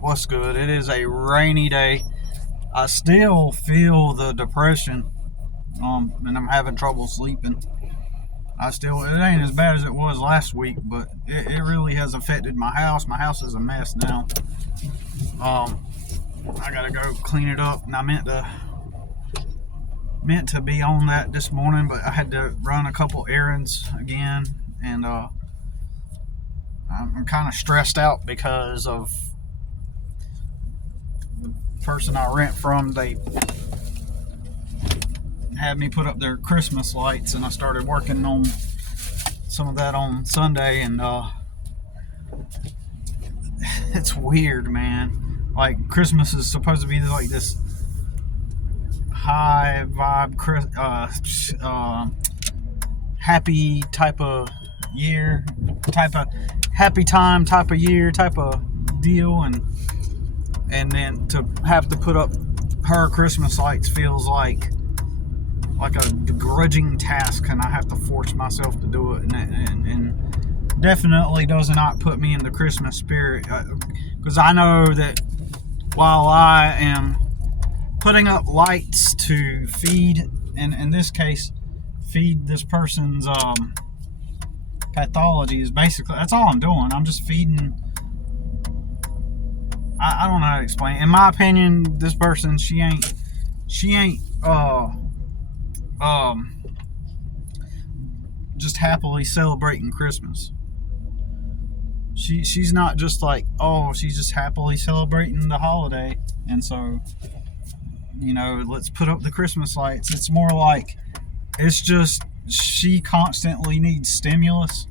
What's good? It is a rainy day. I still feel the depression, and I'm having trouble sleeping. It ain't as bad as it was last week, but it really has affected my house. My house is a mess now. Um, I gotta go clean it up, and I meant to be on that this morning, but I had to run a couple errands again, and I'm kind of stressed out because of the person I rent from. They had me put up their Christmas lights, and I started working on some of that on Sunday, and it's weird, man. Like, Christmas is supposed to be like this high vibe, happy type of year, type of happy time, type of year, type of deal, and then to have to put up her Christmas lights feels like a begrudging task, and I have to force myself to do it, and definitely does not put me in the Christmas spirit, because I know that while I am putting up lights to feed, and in this case feed this person's pathology, is basically, that's all I'm doing. I'm just feeding. I don't know how to explain it. In my opinion, this person, she ain't um just happily celebrating Christmas. She's not just like, oh, she's just happily celebrating the holiday, and so, let's put up the Christmas lights. It's more like, it's just, she constantly needs stimulus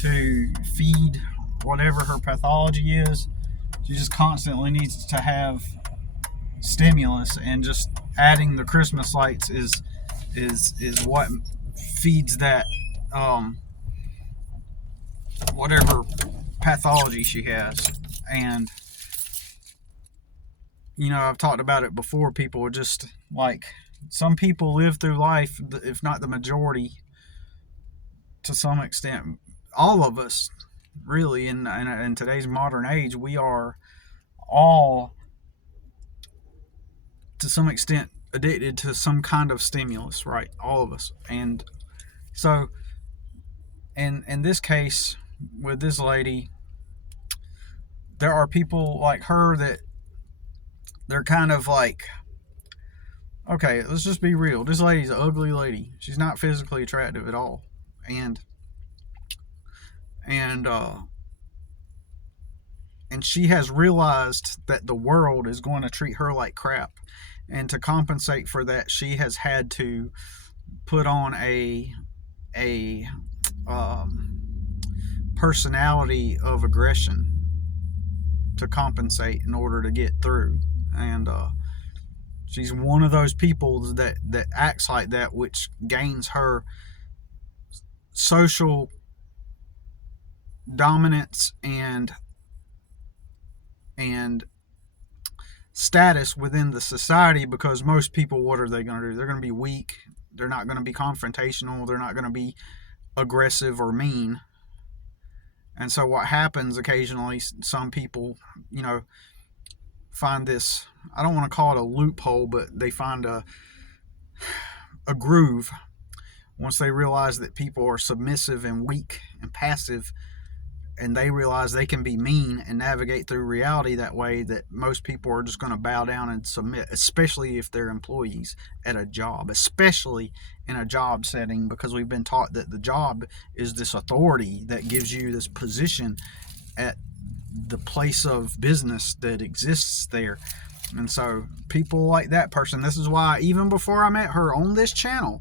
to feed whatever her pathology is. She just constantly needs to have stimulus, and just adding the Christmas lights is what feeds that whatever pathology she has. And I've talked about it before. People are just like, some people live through life, if not the majority, to some extent, all of us, really, in today's modern age, we are all to some extent addicted to some kind of stimulus, right? All of us. And so, in this case, with this lady, there are people like her that they're kind of like, okay, let's just be real. This lady's an ugly lady. She's not physically attractive at all. And she has realized that the world is going to treat her like crap. And to compensate for that, she has had to put on a personality of aggression to compensate in order to get through. And she's one of those people that acts like that, which gains her social dominance and status within the society, because most people, what are they going to do? They're going to be weak. They're not going to be confrontational. They're not going to be aggressive or mean. And so what happens occasionally, some people, find this, I don't want to call it a loophole, but they find a groove once they realize that people are submissive and weak and passive, and they realize they can be mean and navigate through reality that way, that most people are just going to bow down and submit, especially if they're employees at a job, especially in a job setting, because we've been taught that the job is this authority that gives you this position at the place of business that exists there. And so people like that person, this is why, even before I met her on this channel,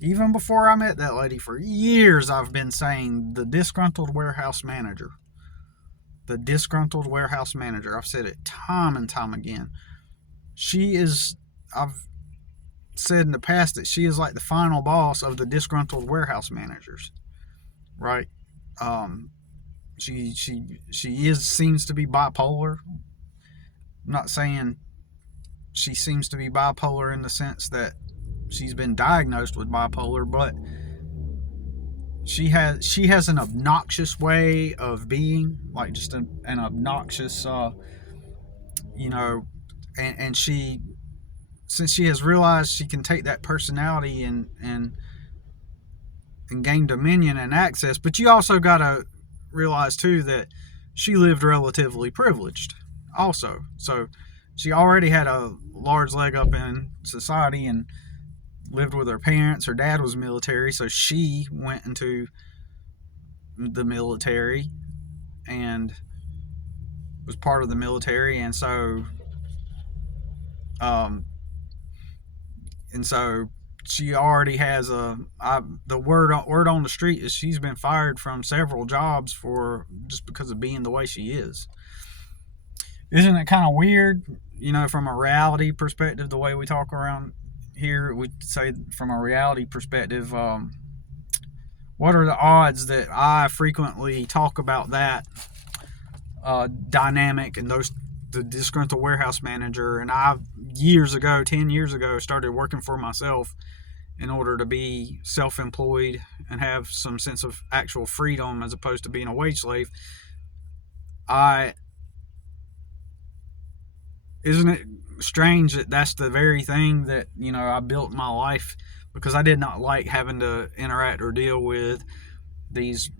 even before I met that lady, for years I've been saying the disgruntled warehouse manager. The disgruntled warehouse manager. I've said it time and time again. I've said in the past that she is like the final boss of the disgruntled warehouse managers. Right? She seems to be bipolar. I'm not saying she seems to be bipolar in the sense that she's been diagnosed with bipolar, but she has an obnoxious way of being, like just an obnoxious you know, and she, since she has realized she can take that personality and gain dominion and access. But you also got to realize too that she lived relatively privileged also. So she already had a large leg up in society and lived with her parents. Her dad was military, so she went into the military and was part of the military, and so um and so she already has the word on the street is she's been fired from several jobs for just because of being the way she is. Isn't it kind of weird, from a reality perspective, the way we talk around here? We say from a reality perspective, what are the odds that I frequently talk about that dynamic and the disgruntled warehouse manager, and I 10 years ago, started working for myself in order to be self-employed and have some sense of actual freedom as opposed to being a wage slave. Isn't it strange that that's the very thing that I built my life, because I did not like having to interact or deal with these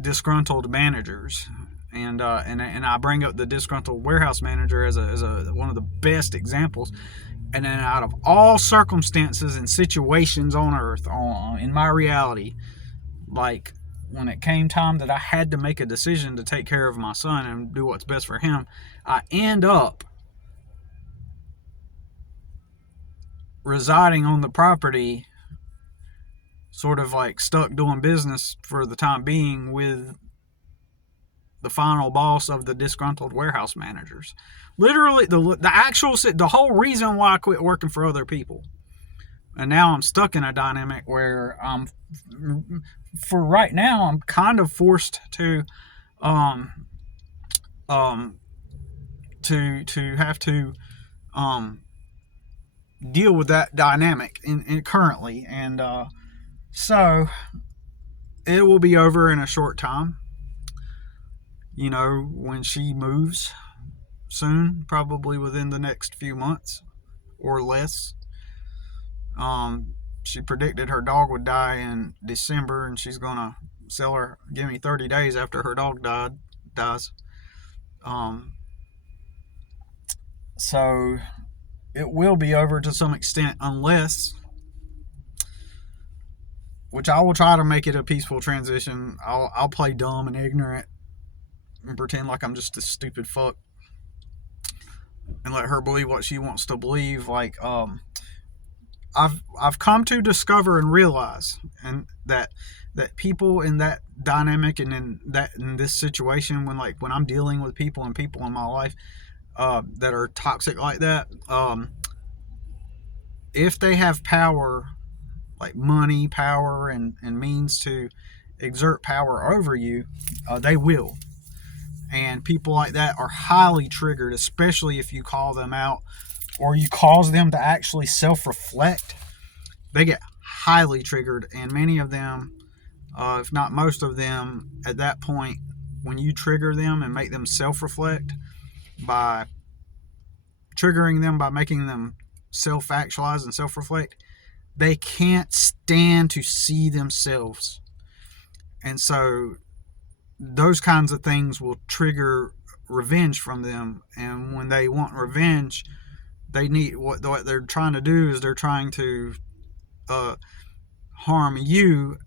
disgruntled managers. And I bring up the disgruntled warehouse manager as a one of the best examples. And then, out of all circumstances and situations on earth, in my reality, like when it came time that I had to make a decision to take care of my son and do what's best for him, I end up residing on the property, sort of like stuck doing business for the time being with the final boss of the disgruntled warehouse managers. Literally, the whole reason why I quit working for other people. And now I'm stuck in a dynamic where for right now, I'm kind of forced to to have to deal with that dynamic in currently. And so it will be over in a short time. When she moves soon, probably within the next few months or less. She predicted her dog would die in December, and she's gonna give me 30 days after her dog dies. So it will be over to some extent, unless, which I will try to make it a peaceful transition. I'll play dumb and ignorant and pretend like I'm just a stupid fuck and let her believe what she wants to believe. Like, I've come to discover and realize, and that people in that dynamic and in this situation, when I'm dealing with people and people in my life that are toxic like that, if they have power, like money, power, and means to exert power over you, they will. And people like that are highly triggered, especially if you call them out or you cause them to actually self-reflect. They get highly triggered, and many of them, if not most of them, at that point, when you trigger them and make them self-reflect by triggering them, by making them self-actualize and self-reflect, they can't stand to see themselves. And so those kinds of things will trigger revenge from them. And when they want revenge, they need what they're trying to do is they're trying to harm you,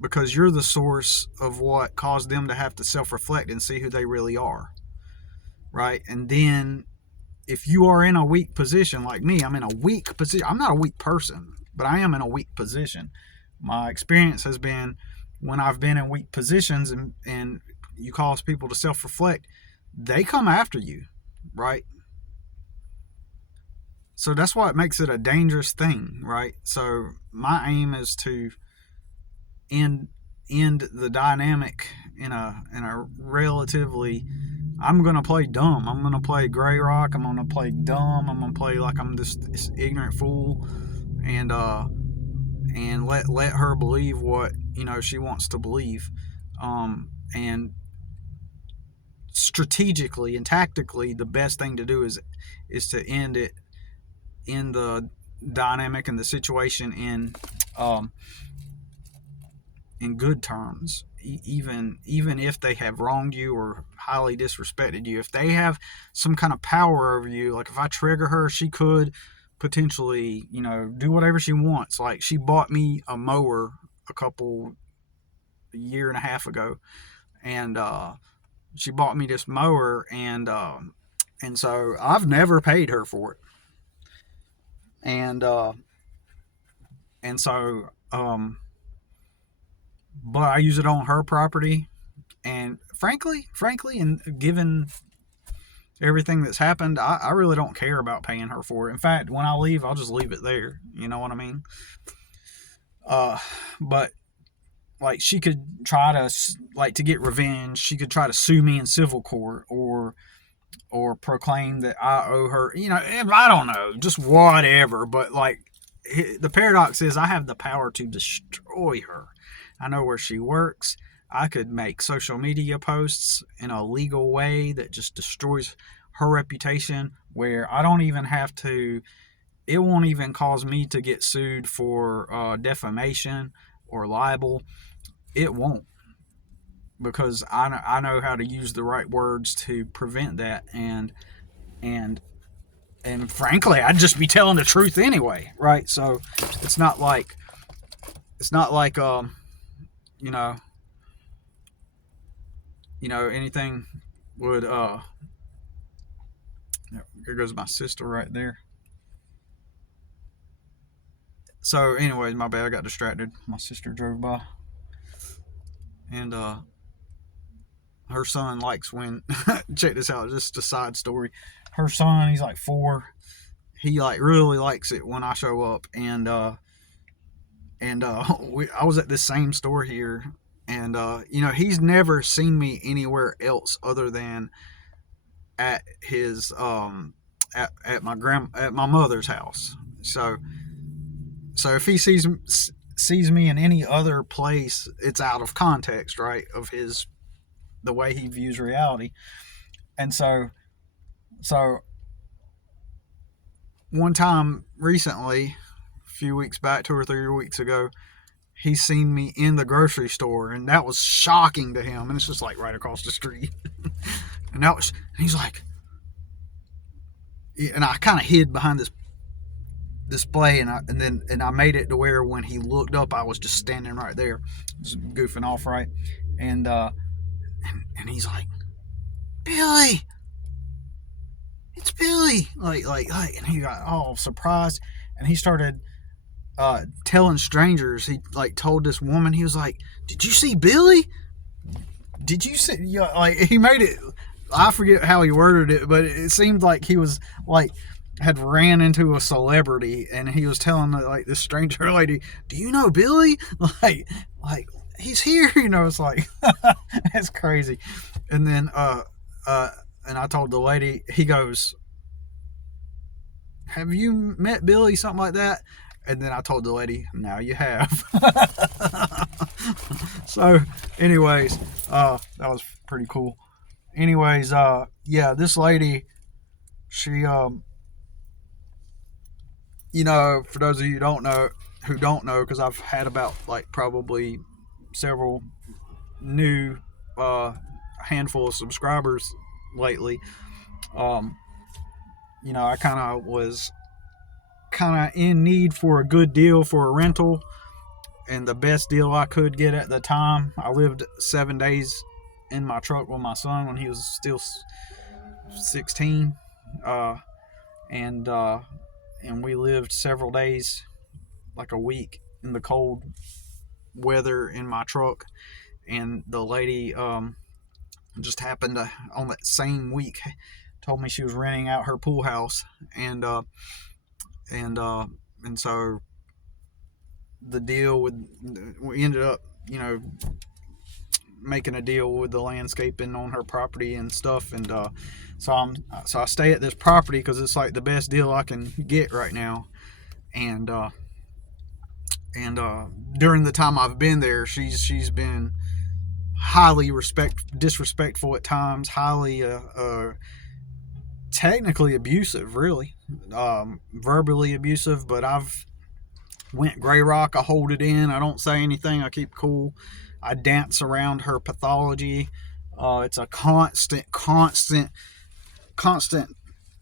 because you're the source of what caused them to have to self-reflect and see who they really are, right? And then if you are in a weak position like me, I'm in a weak position. I'm not a weak person, but I am in a weak position. My experience has been, when I've been in weak positions and you cause people to self-reflect, they come after you, right? So that's what makes it a dangerous thing, right? So my aim is to end the dynamic in a relatively, I'm gonna play dumb. I'm gonna play gray rock. I'm gonna play dumb. I'm gonna play like I'm this ignorant fool, and let her believe what she wants to believe, and strategically and tactically, the best thing to do is to end it in the dynamic and the situation um, in good terms. Even if they have wronged you or highly disrespected you, if they have some kind of power over you, like if I trigger her, she could potentially, do whatever she wants. Like she bought me a mower a year and a half ago, and she bought me this mower, and so I've never paid her for it, and and so but I use it on her property, and frankly, and given everything that's happened, I really don't care about paying her for it. In fact, when I leave, I'll just leave it there. You know what I mean? But like she could try to, like, to get revenge. She could try to sue me in civil court, or proclaim that I owe her. I don't know, just whatever. But like, the paradox is, I have the power to destroy her. I know where she works. I could make social media posts in a legal way that just destroys her reputation, where I don't even have to, it won't even cause me to get sued for defamation or libel. It won't, because I know how to use the right words to prevent that, and frankly, I'd just be telling the truth anyway, right? So it's not like anything would here goes my sister right there. So anyways, my bad, I got distracted. My sister drove by, and her son likes when check this out, just a side story. Her son, he's like 4. He like really likes it when I show up, and I was at this same store here, and he's never seen me anywhere else other than at his at my mother's house. So if he sees me in any other place, it's out of context, right, of the way he views reality. And so one time recently, a few weeks back, 2 or 3 weeks ago, he seen me in the grocery store, and that was shocking to him. And it's just like right across the street. and he's like, and I kind of hid behind this display, and I made it to where when he looked up, I was just standing right there, just goofing off, right? And he's like, Billy, it's Billy, like, and he got all surprised, and he started telling strangers. He like told this woman, he was like, "Did you see Billy? Did you see?" Like, he made it. I forget how he worded it, but it seemed like he was like had ran into a celebrity, and he was telling like this stranger lady, "Do you know Billy? Like he's here." It's like it's crazy. And then and I told the lady, he goes, "Have you met Billy?" Something like that. And then I told the lady, "Now you have." So anyways, that was pretty cool. Anyways, yeah, this lady, she for those of you who don't know, because I've had about like probably several new handful of subscribers lately. I was in need for a good deal for a rental, and the best deal I could get at the time. I lived 7 days in my truck with my son when he was still 16, and we lived several days, like a week, in the cold weather in my truck. And the lady just happened to, on that same week, told me she was renting out her pool house, and so the deal we ended up making a deal with the landscaping on her property and stuff. And so I stay at this property because it's like the best deal I can get right now. And during the time I've been there, she's been highly disrespectful at times, highly technically abusive, really, verbally abusive. But I've went gray rock. I hold it in. I don't say anything. I keep cool. I dance around her pathology. It's a constant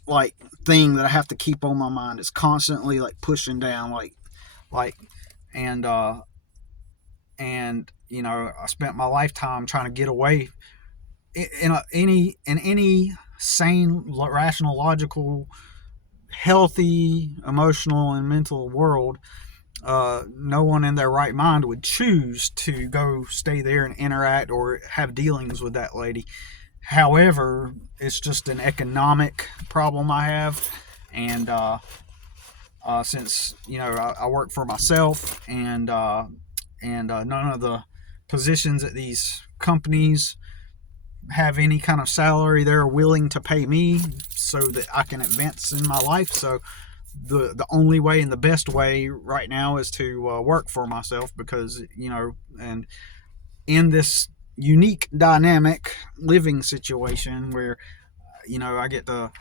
like thing that I have to keep on my mind. It's constantly like pushing down, like, and you know, I spent my lifetime trying to get away in any sane, rational, logical, healthy, emotional, and mental world. No one in their right mind would choose to go stay there and interact or have dealings with that lady. However, it's just an economic problem I have, and since you know I work for myself, and none of the positions at these companies have any kind of salary they're willing to pay me so that I can advance in my life. So the only way and the best way right now is to work for myself, because you know, and in this unique dynamic living situation where you know I get to,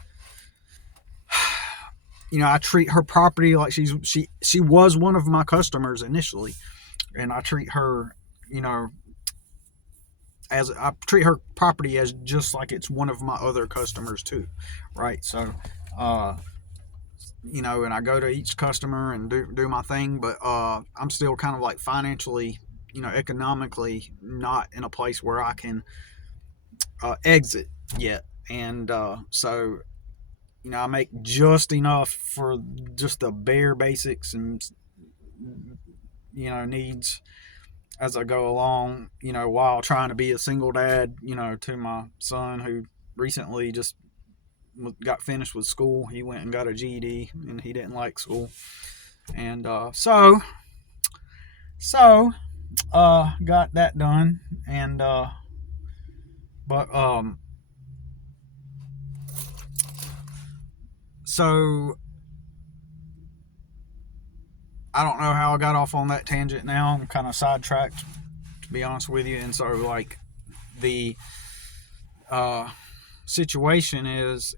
you know, I treat her property like she was one of my customers initially, and I treat her, you know, as I treat her property as just like it's one of my other customers too, right? So you know, and I go to each customer and do my thing, but I'm still kind of like financially, you know, economically not in a place where I can exit yet. And so, you know, I make just enough for just the bare basics and, you know, needs as I go along, you know, while trying to be a single dad, you know, to my son who recently just got finished with school. He went and got a GED, and he didn't like school. And so got that done. And but so I don't know how I got off on that tangent now. I'm kind of sidetracked, to be honest with you. And so, like, the situation is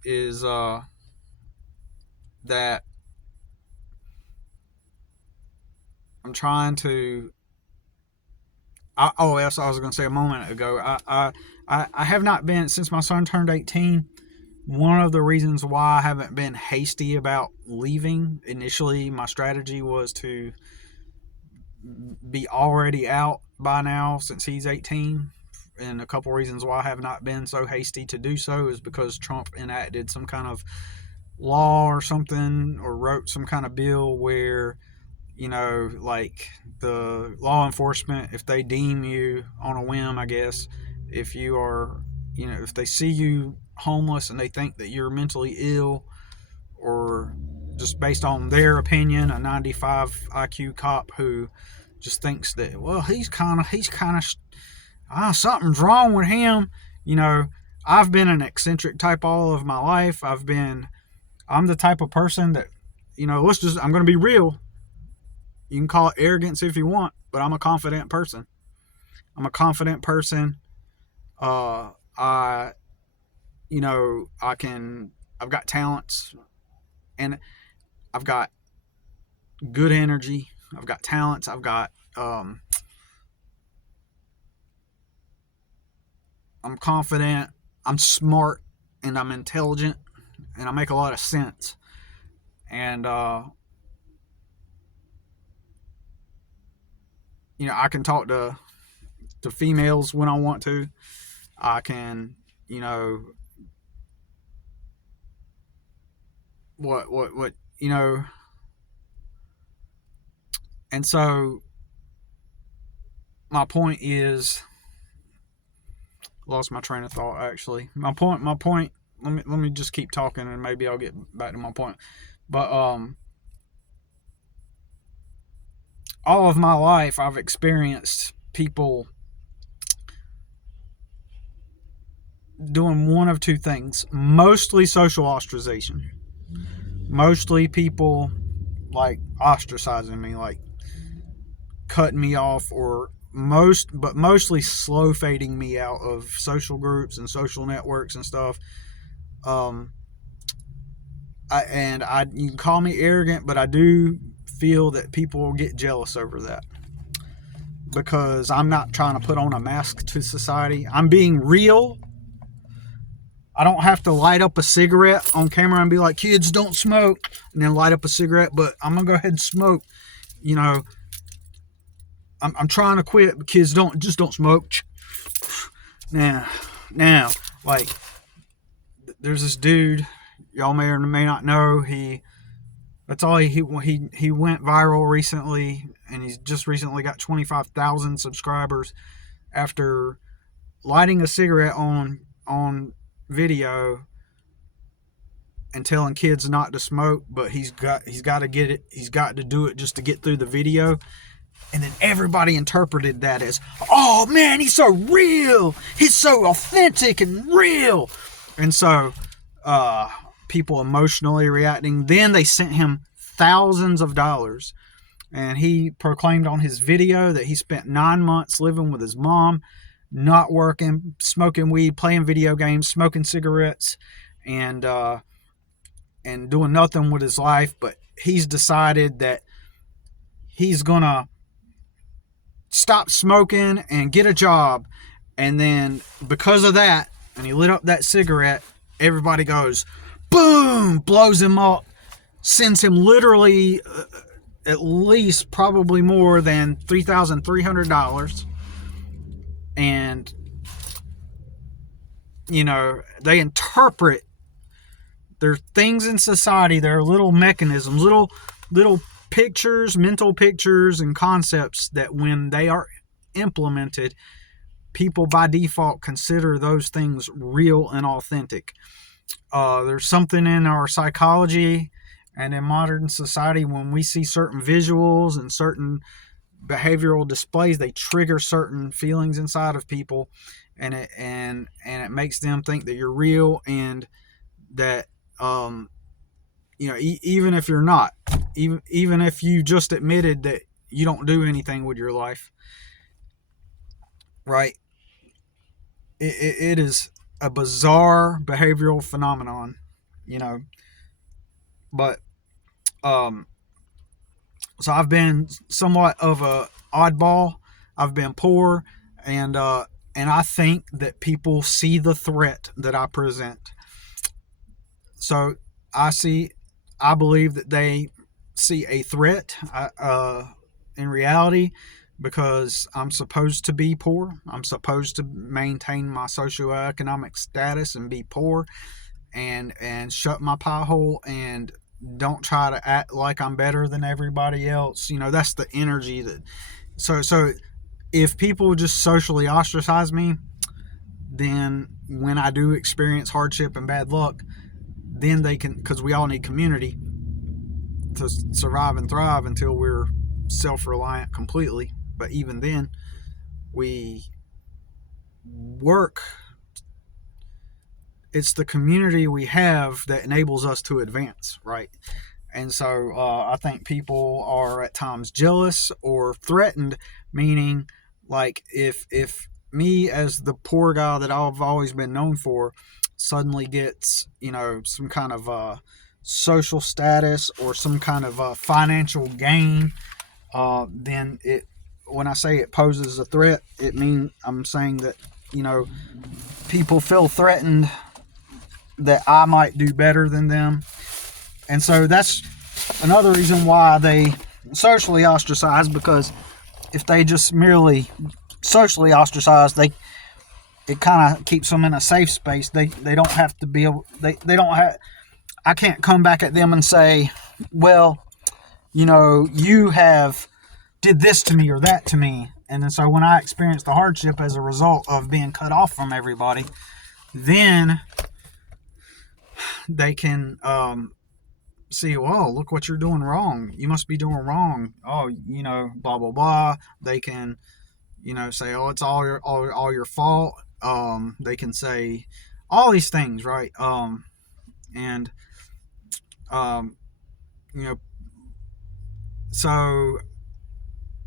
that I'm trying to. Yes, I was going to say a moment ago. I have not been, since my son turned 18. One of the reasons why I haven't been hasty about leaving, initially my strategy was to be already out by now since he's 18. And a couple reasons why I have not been so hasty to do so is because Trump enacted some kind of law or something, or wrote some kind of bill where, you know, like the law enforcement, if they deem you on a whim, I guess, if you are, you know, if they see you homeless and they think that you're mentally ill, or just based on their opinion, a 95 IQ cop who just thinks that, well, he's kind of something's wrong with him. You know, I've been an eccentric type all of my life. I'm the type of person that, you know, I'm going to be real. You can call it arrogance if you want, but I'm a confident person. You know, I've got talents, and I've got good energy. I've got talents. I'm confident. I'm smart, and I'm intelligent, and I make a lot of sense. And, you know, I can talk to females when I want to. I can, you know, what, you know, and so my point is, lost my train of thought actually. My point, let me just keep talking and maybe I'll get back to my point. But all of my life I've experienced people doing one of two things, mostly social ostracization. Mostly people like ostracizing me, like cutting me off, or mostly slow fading me out of social groups and social networks and stuff. Um, you can call me arrogant, but I do feel that people will get jealous over that because I'm not trying to put on a mask to society. I'm being real. I don't have to light up a cigarette on camera and be like, kids, don't smoke, and then light up a cigarette, but I'm going to go ahead and smoke. You know, I'm trying to quit, but kids, don't smoke. Now, like, there's this dude, y'all may or may not know, he went viral recently, and he's just recently got 25,000 subscribers after lighting a cigarette on video and telling kids not to smoke, but he's got to get it. He's got to do it just to get through the video. And then everybody interpreted that as, oh man, he's so real. He's so authentic and real. And so people emotionally reacting. Then they sent him thousands of dollars. And he proclaimed on his video that he spent 9 months living with his mom, not working, smoking weed, playing video games, smoking cigarettes, and doing nothing with his life. But he's decided that he's gonna stop smoking and get a job. And then because of that, and he lit up that cigarette, everybody goes, boom, blows him up, sends him literally at least probably more than $3,300. And, you know, they interpret, there are things in society, there are little mechanisms, little pictures, mental pictures and concepts that when they are implemented, people by default consider those things real and authentic. There's something in our psychology and in modern society when we see certain visuals and certain behavioral displays, they trigger certain feelings inside of people, and it makes them think that you're real, and that you know, even if you're not, even if you just admitted that you don't do anything with your life, right? It is a bizarre behavioral phenomenon, you know. But so I've been somewhat of a oddball. I've been poor, and I think that people see the threat that I present. So I believe that they see a threat in reality, because I'm supposed to be poor. I'm supposed to maintain my socioeconomic status and be poor, and shut my pie hole and don't try to act like I'm better than everybody else. You know, that's the energy that. So if people just socially ostracize me, then when I do experience hardship and bad luck, then they can, because we all need community to survive and thrive until we're self-reliant completely. But even then, we work. It's the community we have that enables us to advance, right? And so I think people are at times jealous or threatened, meaning like if me as the poor guy that I've always been known for suddenly gets, you know, some kind of social status or some kind of financial gain, then when I say it poses a threat, I'm saying that, you know, people feel threatened that I might do better than them. And so that's another reason why they socially ostracize, because if they just merely socially ostracize, it kind of keeps them in a safe space. They don't have to be able, they don't have, I can't come back at them and say, well, you know, you have did this to me or that to me. And then so when I experience the hardship as a result of being cut off from everybody, then they can see, well, look what you're doing wrong. You must be doing wrong. Oh, you know, blah, blah, blah. They can, you know, say, oh, it's all your fault. They can say all these things, right? And you know, so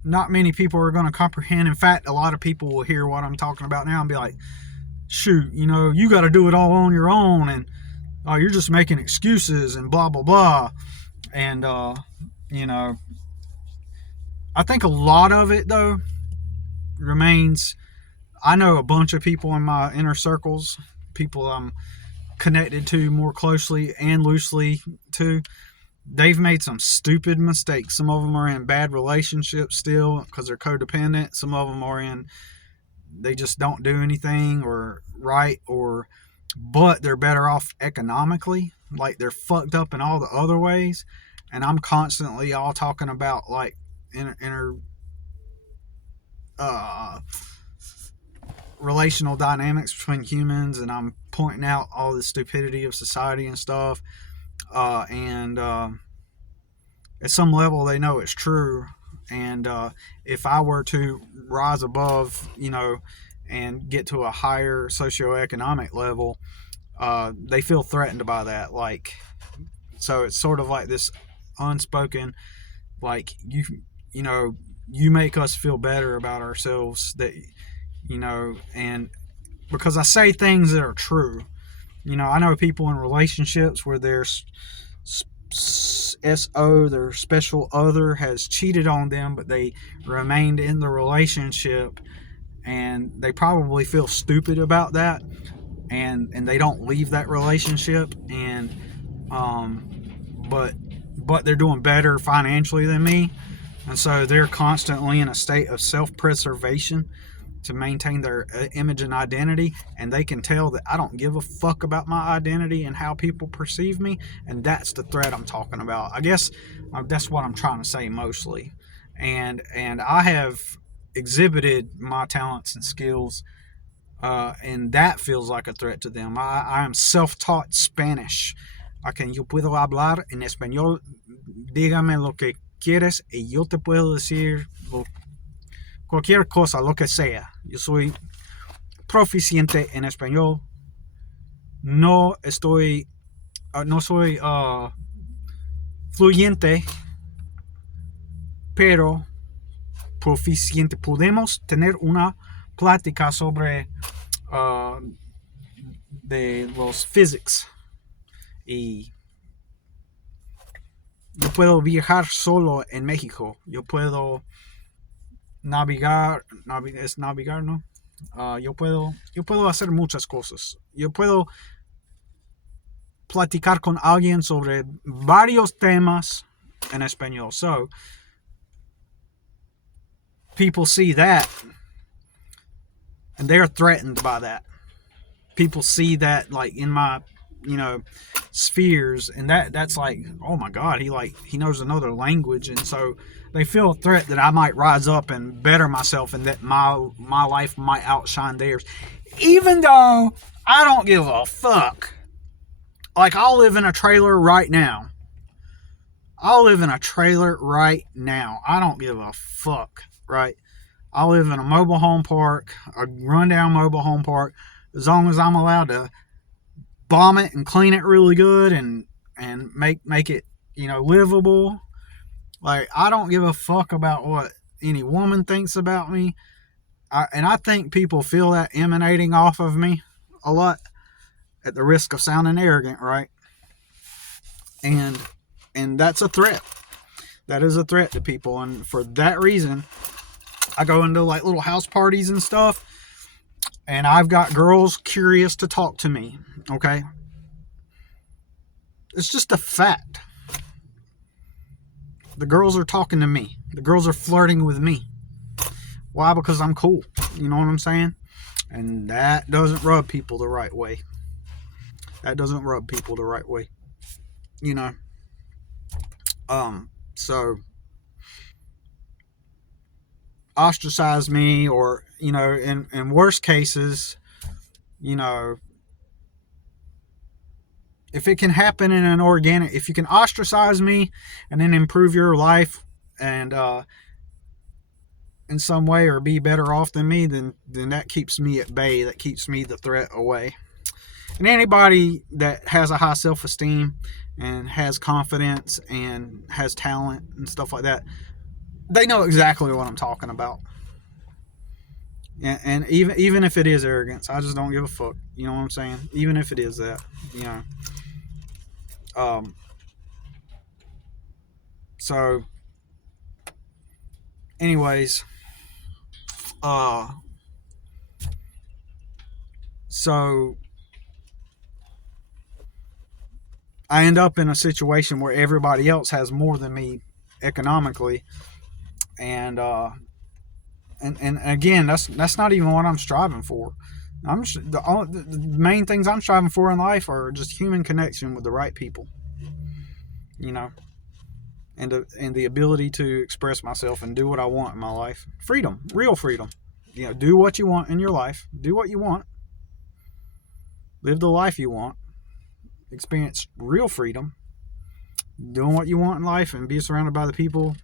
not many people are going to comprehend. In fact, a lot of people will hear what I'm talking about now and be like, shoot, you got to do it all on your own, and you're just making excuses and blah, blah, blah. And, I think a lot of it, though, remains. I know a bunch of people in my inner circles, people I'm connected to more closely and loosely to. They've made some stupid mistakes. Some of them are in bad relationships still because they're codependent. Some of them are in, they just don't do anything or right, but they're better off economically. Like, they're fucked up in all the other ways. And I'm constantly all talking about like inner relational dynamics between humans, and I'm pointing out all the stupidity of society and stuff. And at some level, they know it's true. And if I were to rise above, and get to a higher socioeconomic level, they feel threatened by that. Like, so it's sort of like this unspoken, like, you make us feel better about ourselves, that, and because I say things that are true. I know people in relationships where their their special other, has cheated on them, but they remained in the relationship, and they probably feel stupid about that, and they don't leave that relationship, and but they're doing better financially than me, and so they're constantly in a state of self-preservation to maintain their image and identity, and they can tell that I don't give a fuck about my identity and how people perceive me, and that's the threat I'm talking about. I guess that's what I'm trying to say mostly, and I have exhibited my talents and skills, and that feels like a threat to them. I am self-taught Spanish. Yo puedo hablar en español. Dígame lo que quieres y yo te puedo decir cualquier cosa, lo que sea. Yo soy proficiente en español. No soy fluyente, pero proficiente. Podemos tener una plática sobre de los physics, y yo puedo viajar solo en México. Yo puedo navegar, ¿no? Yo puedo hacer muchas cosas. Yo puedo platicar con alguien sobre varios temas en español. So, people see that, and they're threatened by that. People see that, like, in my, spheres, and that's like, oh my God, he knows another language, and so they feel a threat that I might rise up and better myself, and that my life might outshine theirs, even though I don't give a fuck. Like, I'll live in a trailer right now. I don't give a fuck, right? I'll live in a mobile home park, a rundown mobile home park, as long as I'm allowed to bomb it and clean it really good and make it, livable. Like, I don't give a fuck about what any woman thinks about me. And I think people feel that emanating off of me a lot, at the risk of sounding arrogant, right? And that's a threat. That is a threat to people. And for that reason, I go into like little house parties and stuff, and I've got girls curious to talk to me, okay? It's just a fact. The girls are talking to me. The girls are flirting with me. Why? Because I'm cool. You know what I'm saying? And that doesn't rub people the right way. So ostracize me, or, in worst cases, if it can happen in an organic, if you can ostracize me and then improve your life and in some way, or be better off than me, then that keeps me at bay. That keeps me the threat away. And anybody that has a high self-esteem and has confidence and has talent and stuff like that, They know exactly what I'm talking about. And even if it is arrogance, I just don't give a fuck. You know what I'm saying? Even if it is that, you know. Um, so, anyways, uh, so I end up in a situation where everybody else has more than me economically, and and again, that's not even what I'm striving for. The main things I'm striving for in life are just human connection with the right people, you know, and the ability to express myself and do what I want in my life. Freedom, real freedom. You know, do what you want in your life. Do what you want. Live the life you want. Experience real freedom. Doing what you want in life and be surrounded by the people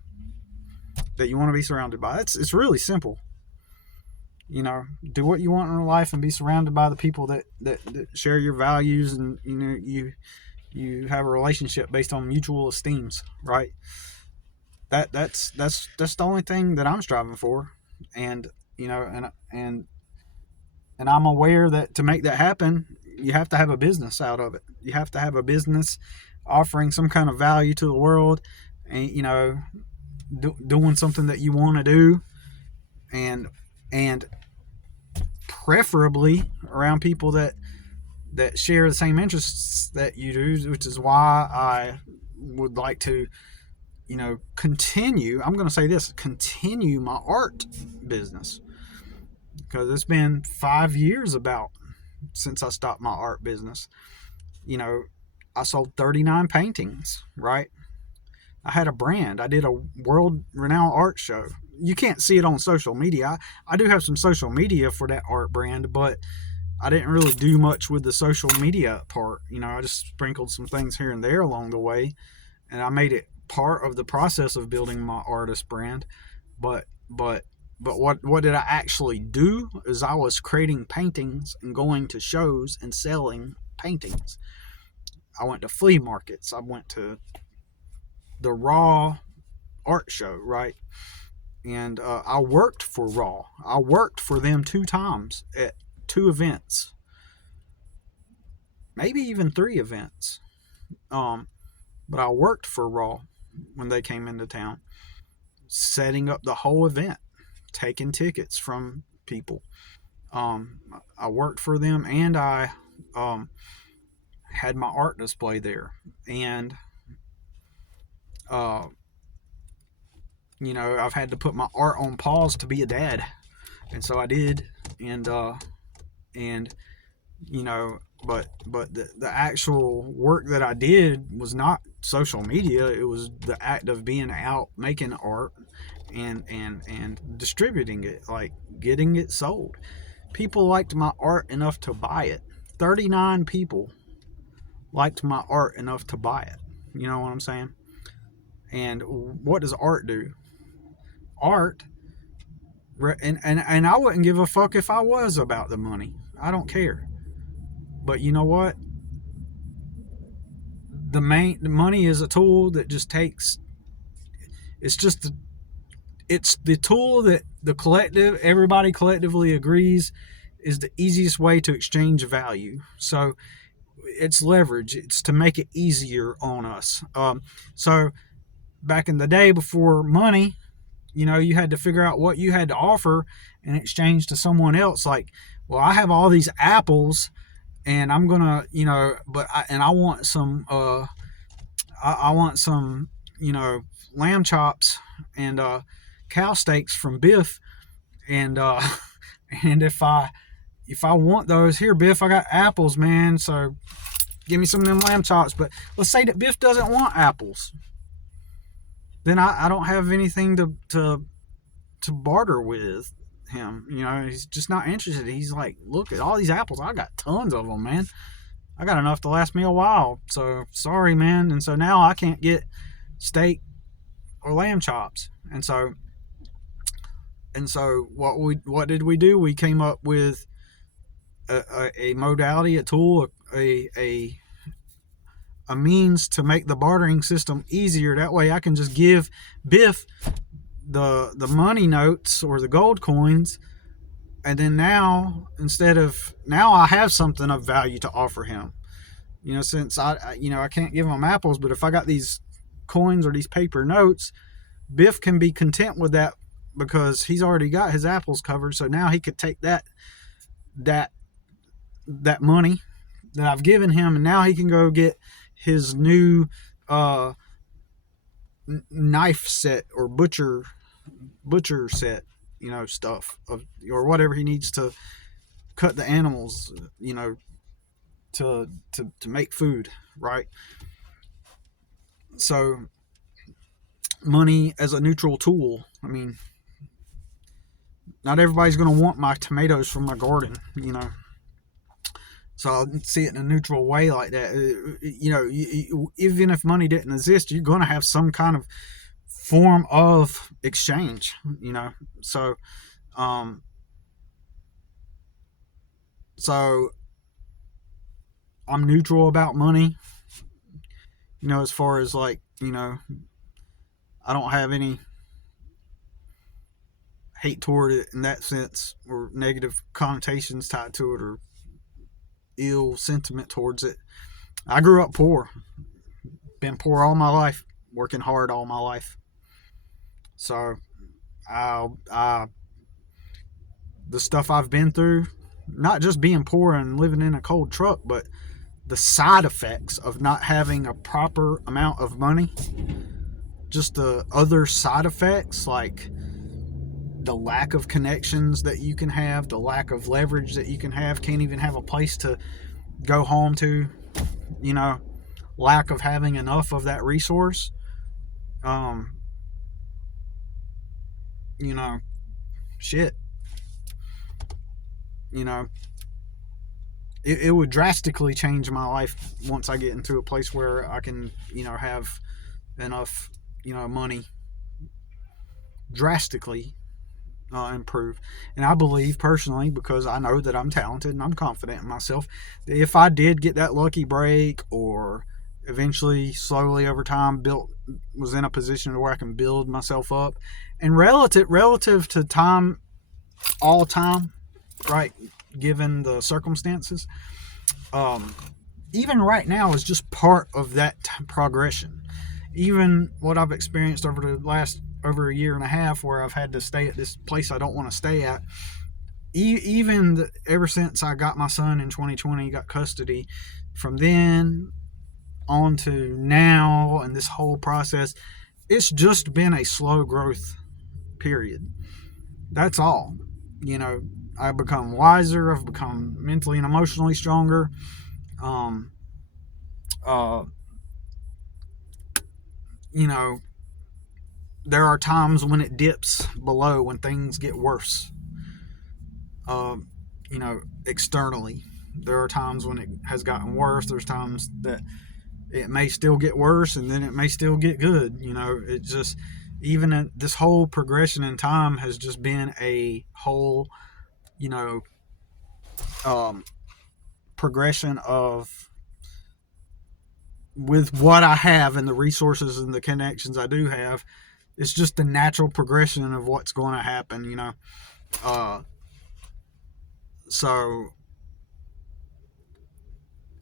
that you want to be surrounded by. It's really simple. You know, do what you want in life and be surrounded by the people that share your values, and you know you have a relationship based on mutual esteems, right? That's the only thing that I'm striving for, and you know, and I'm aware that to make that happen, you have to have a business out of it. You have to have a business offering some kind of value to the world, and you know, doing something that you want to do, and preferably around people that share the same interests that you do, which is why I would like to, you know, continue. I'm going to say this: continue my art business, because it's been 5 years about since I stopped my art business. You know, I sold 39 paintings, right? I had a brand. I did a world-renowned art show. You can't see it on social media. I do have some social media for that art brand, but I didn't really do much with the social media part. You know, I just sprinkled some things here and there along the way, and I made it part of the process of building my artist brand. But what did I actually do is I was creating paintings and going to shows and selling paintings. I went to flea markets. I went to the Raw art show, right? And I worked for Raw. I worked for them 2 times at 2 events, maybe even 3 events. But I worked for Raw when they came into town, setting up the whole event, taking tickets from people. I worked for them, and I had my art display there, and you know, I've had to put my art on pause to be a dad, and so I did, and you know, but the actual work that I did was not social media. It was the act of being out making art and distributing it, like getting it sold. People liked my art enough to buy it. 39 people liked my art enough to buy it. You know what I'm saying? And what does art do? Art, and I wouldn't give a fuck if I was about the money. I don't care. But you know what? The money is a tool that just takes. It's the tool that everybody collectively agrees is the easiest way to exchange value. So it's leverage. It's to make it easier on us. So back in the day, before money, you know, you had to figure out what you had to offer in exchange to someone else. Like, well, I have all these apples, and I'm gonna, you know, I want some, I want some, you know, lamb chops and cow steaks from Biff, and and if I want those, here, Biff, I got apples, man. So give me some of them lamb chops. But let's say that Biff doesn't want apples. Then I don't have anything to barter with him. You know, he's just not interested. He's like, look at all these apples. I got tons of them, man. I got enough to last me a while. So sorry, man. And so now I can't get steak or lamb chops. And so what did we do? We came up with a modality, a tool, a means to make the bartering system easier. That way I can just give Biff the money notes or the gold coins, and then now I have something of value to offer him. Since I can't give him apples, but if I got these coins or these paper notes, Biff can be content with that because he's already got his apples covered. So now he could take that money that I've given him, and now he can go get his new knife set or butcher set, stuff or whatever he needs to cut the animals, to make food, right? So money as a neutral tool. I mean, not everybody's going to want my tomatoes from my garden, So I'll see it in a neutral way like that. Even if money didn't exist, you're going to have some kind of form of exchange, So, so I'm neutral about money, as far as like, I don't have any hate toward it in that sense or negative connotations tied to it or ill sentiment towards it. I grew up poor, been poor all my life, working hard all my life. So the stuff I've been through, not just being poor and living in a cold truck, but the side effects of not having a proper amount of money, just the other side effects, like the lack of connections that you can have, the lack of leverage that you can have, can't even have a place to go home to, lack of having enough of that resource. Shit. It would drastically change my life once I get into a place where I can, have enough, money, drastically improve. And I believe personally, because I know that I'm talented and I'm confident in myself, that if I did get that lucky break or eventually slowly over time was in a position where I can build myself up, and relative to time, all time, right, given the circumstances, even right now is just part of that progression. Even what I've experienced over a year and a half, where I've had to stay at this place I don't want to stay at, even ever since I got my son in 2020, got custody, from then on to now, and this whole process, it's just been a slow growth period. That's all. I've become wiser. I've become mentally and emotionally stronger. There are times when it dips below, when things get worse. Externally, there are times when it has gotten worse. There's times that it may still get worse, and then it may still get good. It's just, even this whole progression in time has just been a whole, progression of, with what I have and the resources and the connections I do have, it's just the natural progression of what's going to happen, so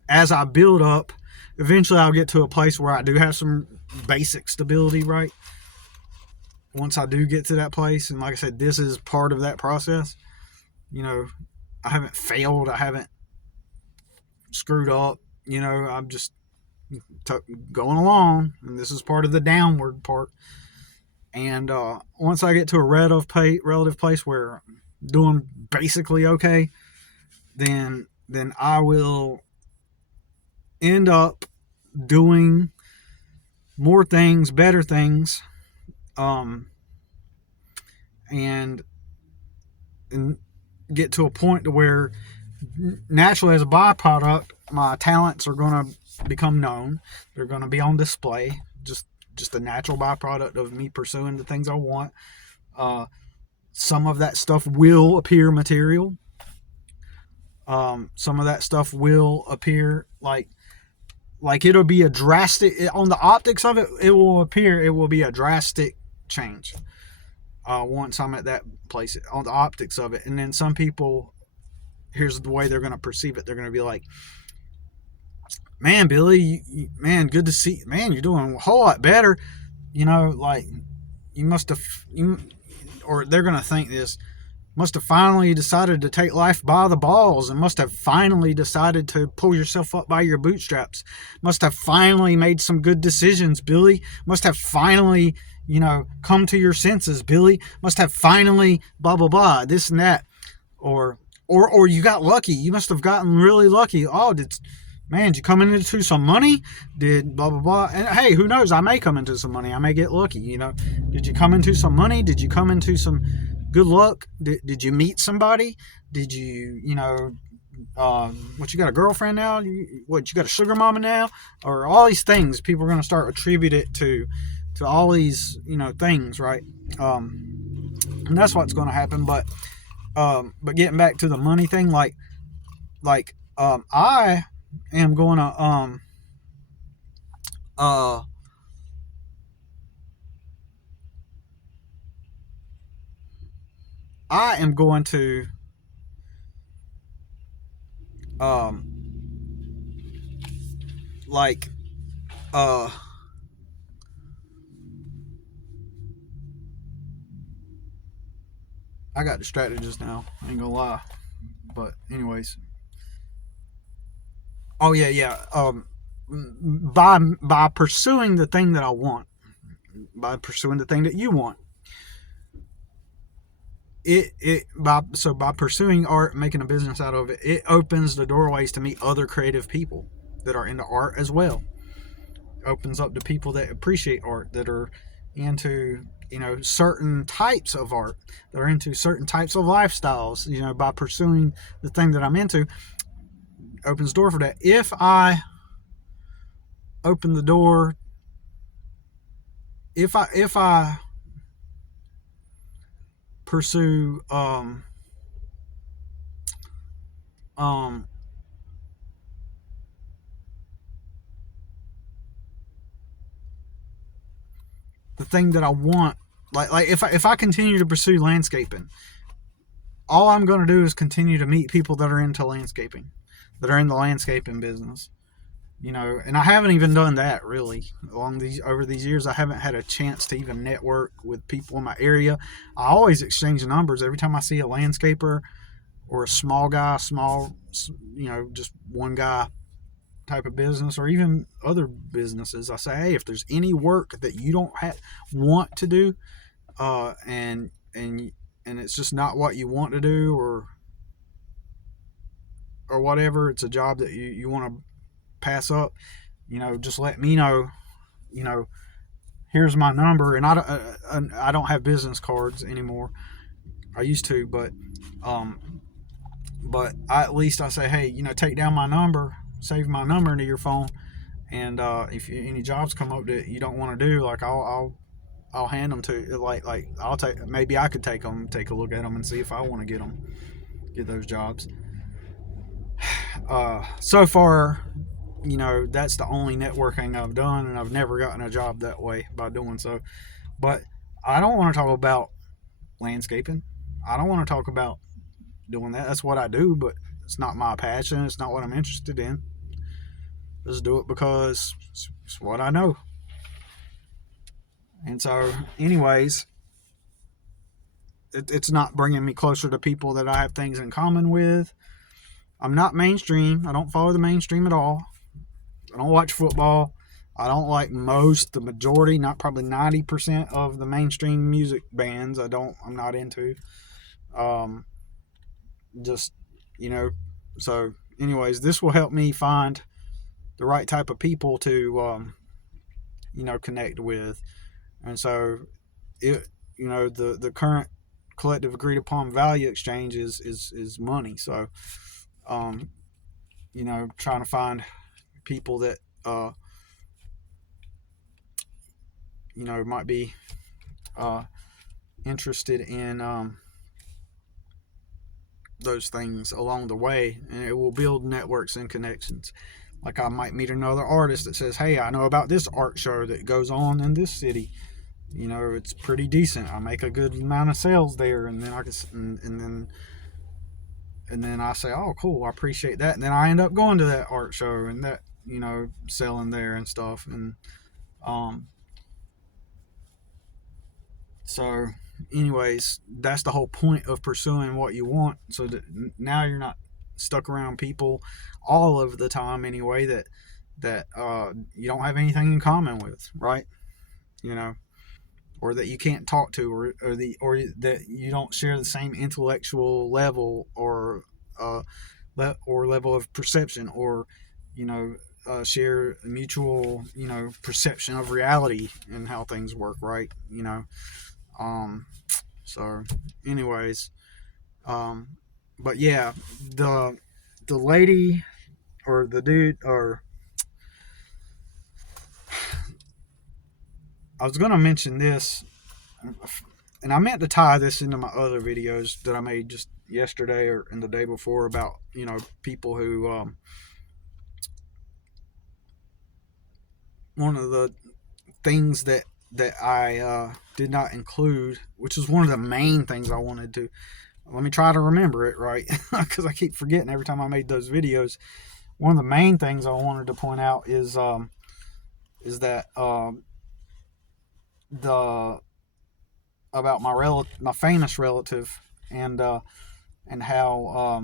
as I build up, eventually I'll get to a place where I do have some basic stability, right? Once I do get to that place, and like I said, this is part of that process. I haven't failed. I haven't screwed up. I'm just going along, and this is part of the downward part. And once I get to a relative place where I'm doing basically okay, then I will end up doing more things, better things, and get to a point to where naturally, as a byproduct, my talents are going to become known. They're going to be on display. Just a natural byproduct of me pursuing the things I want. Some of that stuff will appear material. Some of that stuff will appear like it'll be a drastic, on the optics of it, it will be a drastic change. once I'm at that place, on the optics of it. And then some people, here's the way they're going to perceive it. They're going to be like, man, Billy, man, good to see, man, you're doing a whole lot better. Like, you must have, or they're going to think this, must have finally decided to take life by the balls, and must have finally decided to pull yourself up by your bootstraps. Must have finally made some good decisions, Billy. Must have finally, come to your senses, Billy. Must have finally blah, blah, blah, this and that. Or you got lucky. You must have gotten really lucky. Oh, did you come into some money? Did blah, blah, blah. And hey, who knows? I may come into some money. I may get lucky, Did you come into some money? Did you come into some good luck? Did you meet somebody? Did you, what, you got a girlfriend now? You got a sugar mama now? Or all these things, people are going to start attribute it to all these, things, right? And that's what's going to happen. But getting back to the money thing, I am going to, I am going to I got distracted just now, I ain't gonna lie. But anyways, oh yeah, by pursuing the thing that I want, by pursuing the thing that you want, by pursuing art, making a business out of it, it opens the doorways to meet other creative people that are into art as well. It opens up to people that appreciate art, that are into certain types of art, that are into certain types of lifestyles. By pursuing the thing that I'm into, opens the door for that. If I open the door, if I pursue the thing that I want, like if I continue to pursue landscaping, all I'm going to do is continue to meet people that are into landscaping, that are in the landscaping business. And I haven't even done that really over these years. I haven't had a chance to even network with people in my area. I always exchange numbers every time I see a landscaper or a small, just one guy type of business, or even other businesses. I say, hey, if there's any work that you don't want to do, and it's just not what you want to do, or whatever, it's a job that you want to pass up, just let me know. Here's my number. And I don't have business cards anymore. I used to, but at least I say, hey, take down my number, save my number into your phone, and if any jobs come up that you don't want to do, like I'll hand them to, like I'll take, maybe I could take a look at them and see if I want to get those jobs. So far, that's the only networking I've done, and I've never gotten a job that way by doing so. But I don't want to talk about landscaping. I don't want to talk about doing that. That's what I do, but it's not my passion. It's not what I'm interested in. Just do it because it's what I know. And so, anyways, it's not bringing me closer to people that I have things in common with. I'm not mainstream. I don't follow the mainstream at all. I don't watch football. I don't like the majority, not probably 90% of the mainstream music bands. I'm not into. So anyways, this will help me find the right type of people to, connect with. And so the current collective agreed upon value exchange is money. So, trying to find people that might be interested in those things along the way, and it will build networks and connections. Like I might meet another artist that says, hey, I know about this art show that goes on in this city. You know, it's pretty decent. I make a good amount of sales there, and then I can, and then I say, oh, cool, I appreciate that, and then I end up going to that art show and that, you know, selling there and stuff, and um, so, anyways, that's the whole point of pursuing what you want, so that now you're not stuck around people all of the time anyway that you don't have anything in common with, right? You know, or that you can't talk to, or that you don't share the same intellectual level uh, or level of perception, or you know, share a mutual, you know, perception of reality and how things work, right? You know, um, so anyways, um, but yeah, the the lady or the dude, or I was gonna mention this, and I meant to tie this into my other videos that I made just yesterday or in the day before about, you know, people who one of the things that I did not include, which is one of the main things I wanted to. Let me try to remember it right, because I keep forgetting every time I made those videos. One of the main things I wanted to point out is that the about my famous relative, and how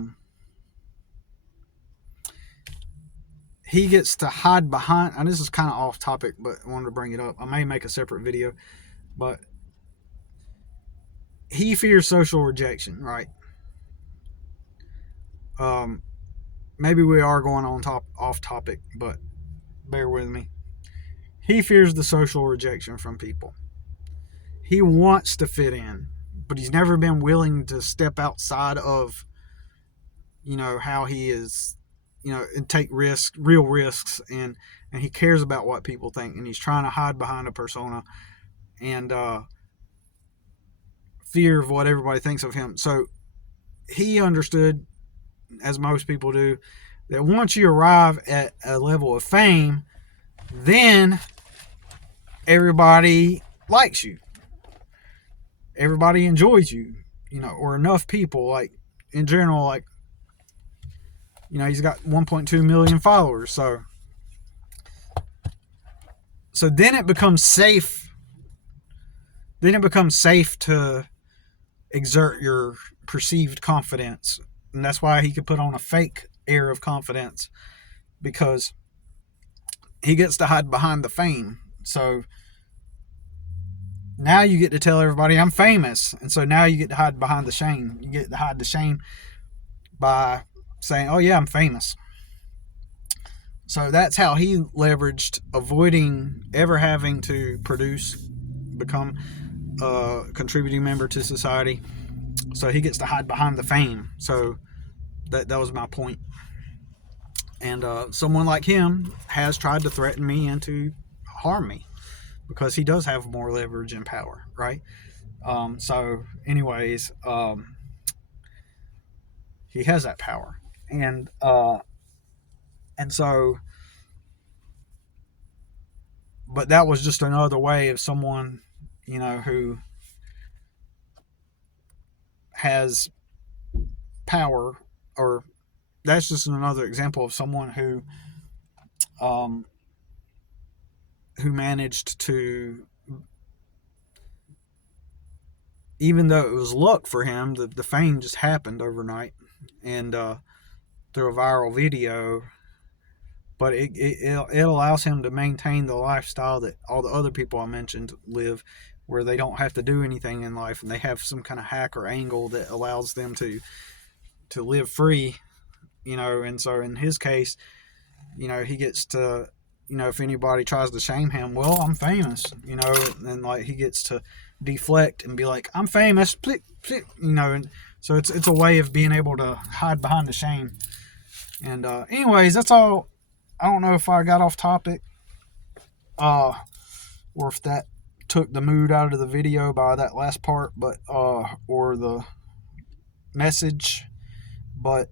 he gets to hide behind. And this is kind of off topic, but I wanted to bring it up. I may make a separate video, but he fears social rejection, right? Um, Maybe we are going off topic, but bear with me. He fears the social rejection from people. He wants to fit in, but he's never been willing to step outside of, you know, how he is, you know, and take risks, real risks, and he cares about what people think, and he's trying to hide behind a persona and fear of what everybody thinks of him. So he understood, as most people do, that once you arrive at a level of fame, then everybody likes you, everybody enjoys you, you know, or enough people, like in general, like, you know, he's got 1.2 million followers, so then it becomes safe. Then it becomes safe to exert your perceived confidence, and that's why he could put on a fake air of confidence, because he gets to hide behind the fame. So now you get to tell everybody I'm famous, and so now you get to hide behind the shame. You get to hide the shame by saying, "Oh yeah, I'm famous." So that's how he leveraged avoiding ever having to become a contributing member to society. So he gets to hide behind the fame. So that was my point. And someone like him has tried to threaten me and to harm me because he does have more leverage and power, right? So, anyways, he has that power, and so, but that was just another way of someone, you know, who has power, or that's just another example of someone um, who managed to, even though it was luck for him, the fame just happened overnight and through a viral video, but it allows him to maintain the lifestyle that all the other people I mentioned live, where they don't have to do anything in life, and they have some kind of hack or angle that allows them to live free, you know. And so in his case, you know, he gets to, you know, if anybody tries to shame him, well, I'm famous, you know, and like he gets to deflect and be like, I'm famous, you know. And so it's a way of being able to hide behind the shame. And anyways, that's all. I don't know if I got off topic, or if that took the mood out of the video by that last part, but or the message, but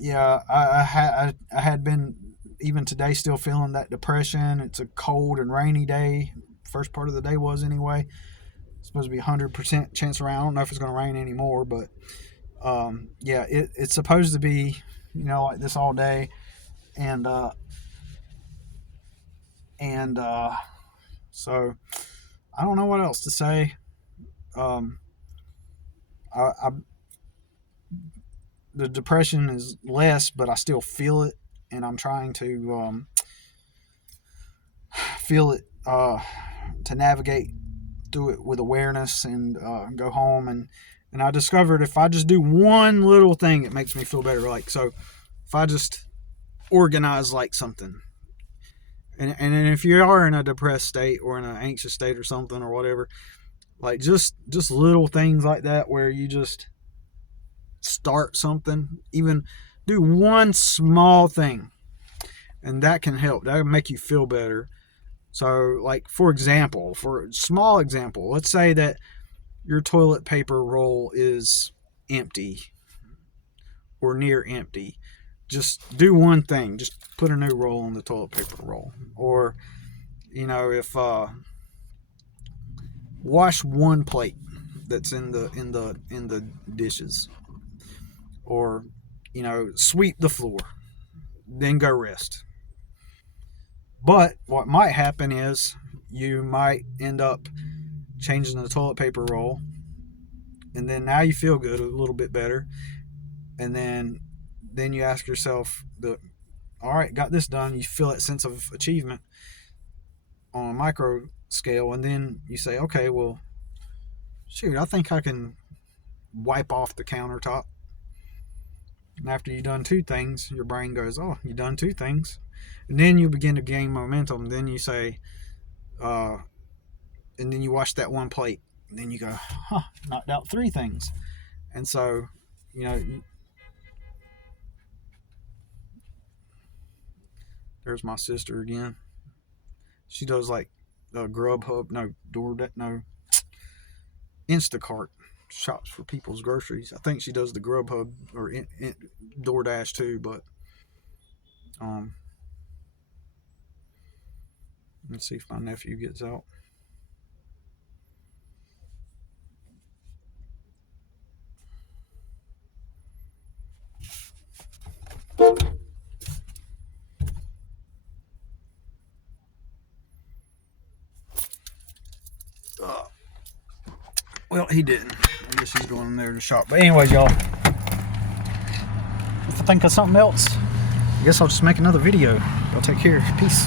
yeah, I had been even today, still feeling that depression. It's a cold and rainy day. First part of the day was anyway. It's supposed to be 100% chance of rain. I don't know if it's going to rain anymore, but yeah, it's supposed to be, like this all day. And so I don't know what else to say. The depression is less, but I still feel it, and I'm trying to feel it to navigate through it with awareness and go home. And I discovered if I just do one little thing, it makes me feel better. Like, so if I just organize like something, and if you are in a depressed state or in an anxious state or something or whatever, like just little things like that where you just start something, even do one small thing, and that can help. That can make you feel better. So, like, for a small example, let's say that your toilet paper roll is empty or near empty. Just do one thing. Just put a new roll on the toilet paper roll. Or, if wash one plate that's in the dishes. Or, sweep the floor. Then go rest. But what might happen is you might end up changing the toilet paper roll, and then now you feel good, a little bit better, and then you ask yourself, all right, got this done. You feel that sense of achievement on a micro scale, and then you say, okay, well, shoot, I think I can wipe off the countertop. And after you've done two things, your brain goes, oh, you've done two things. And then you begin to gain momentum. Then you say, and then you wash that one plate. And then you go, knocked out three things. And so, there's my sister again. She does like Grubhub, Instacart shops for people's groceries. I think she does the Grubhub or DoorDash too, but let's see if my nephew gets out. Well, he didn't. I guess he's going in there to shop. But anyways, y'all, if I think of something else, I guess I'll just make another video. Y'all take care. Peace.